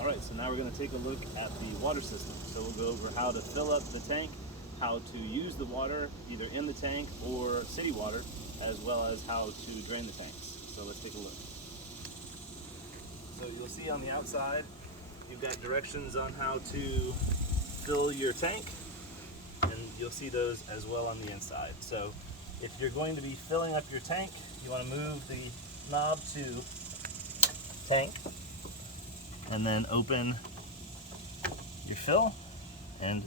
All right, so now we're going to take a look at the water system. So we'll go over how to fill up the tank, how to use the water either in the tank or city water, as well as how to drain the tanks. So let's take a look. So you'll see on the outside, you've got directions on how to fill your tank, and you'll see those as well on the inside. So if you're going to be filling up your tank, you want to move the knob to tank, and then open your fill and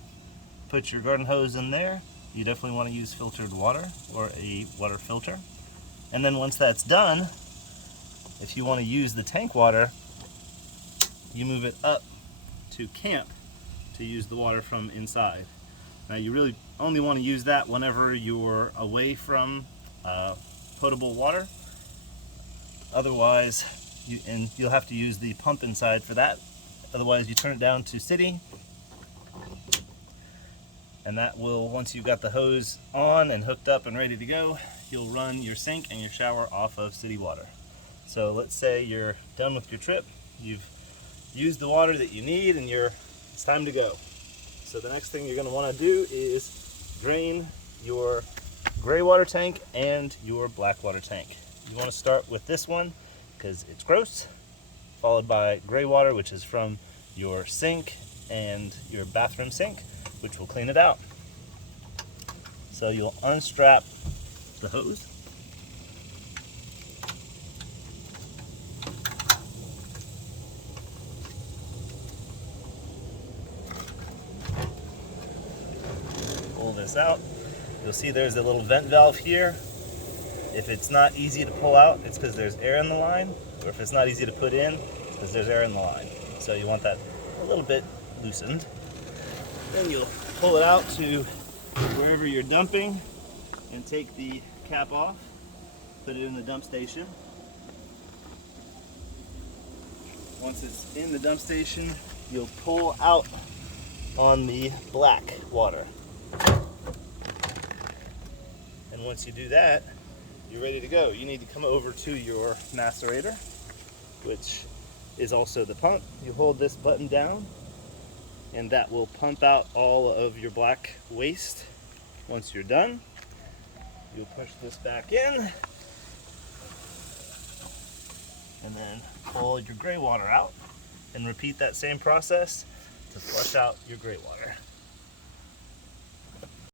put your garden hose in there. You definitely want to use filtered water or a water filter. And then once that's done, if you want to use the tank water, you move it up to camp to use the water from inside. Now you really only want to use that whenever you're away from potable water. Otherwise, you'll have to use the pump inside for that. Otherwise, you turn it down to city, and that will, once you've got the hose on and hooked up and ready to go, you'll run your sink and your shower off of city water. So let's say you're done with your trip, you've used the water that you need, and it's time to go. So the next thing you're going to want to do is drain your gray water tank and your black water tank. You want to start with this one because it's gross, followed by gray water, which is from your sink and your bathroom sink, which will clean it out. So you'll unstrap the hose, pull this out. You'll see there's a little vent valve here. If it's not easy to pull out, it's because there's air in the line, or if it's not easy to put in, it's because there's air in the line. So you want that a little bit loosened. Then you'll pull it out to wherever you're dumping and take the cap off, put it in the dump station. Once it's in the dump station, you'll pull out on the black water. And once you do that, you're ready to go. You need to come over to your macerator, which is also the pump. You hold this button down, and that will pump out all of your black waste. Once you're done, you'll push this back in, and then pull your gray water out, and repeat that same process to flush out your gray water.